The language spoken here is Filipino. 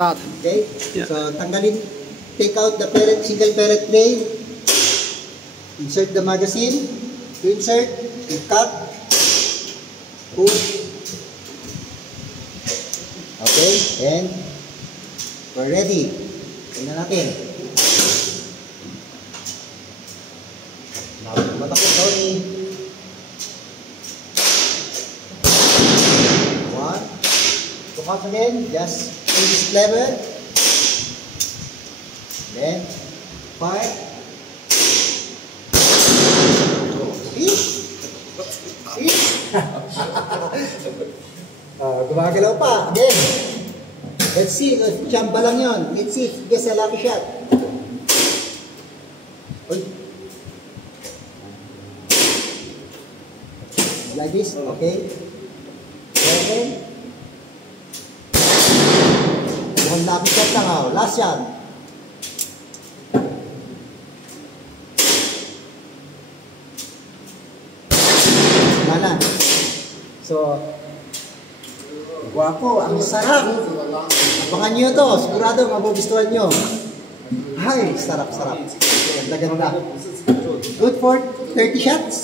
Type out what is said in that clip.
Okay? Yeah. So, take out the single parent tray, insert the magazine, to insert, you cut, push. Okay? And we're ready. Tingnan natin. Mata ko, Tony. 1. Bukas again, just in this level. Then, 5. Gumagalaw pa. Again. Let's see. Chamba lang yun. Let's see if he gets a lucky shot. Like this. Okay. 7. One lucky shot lang. Last shot. Mana? So, guwapo, ang sarap. Abangan nyo to, sigurado magugustuhan nyo. Ay, sarap. Ganda. Good for 30 shots.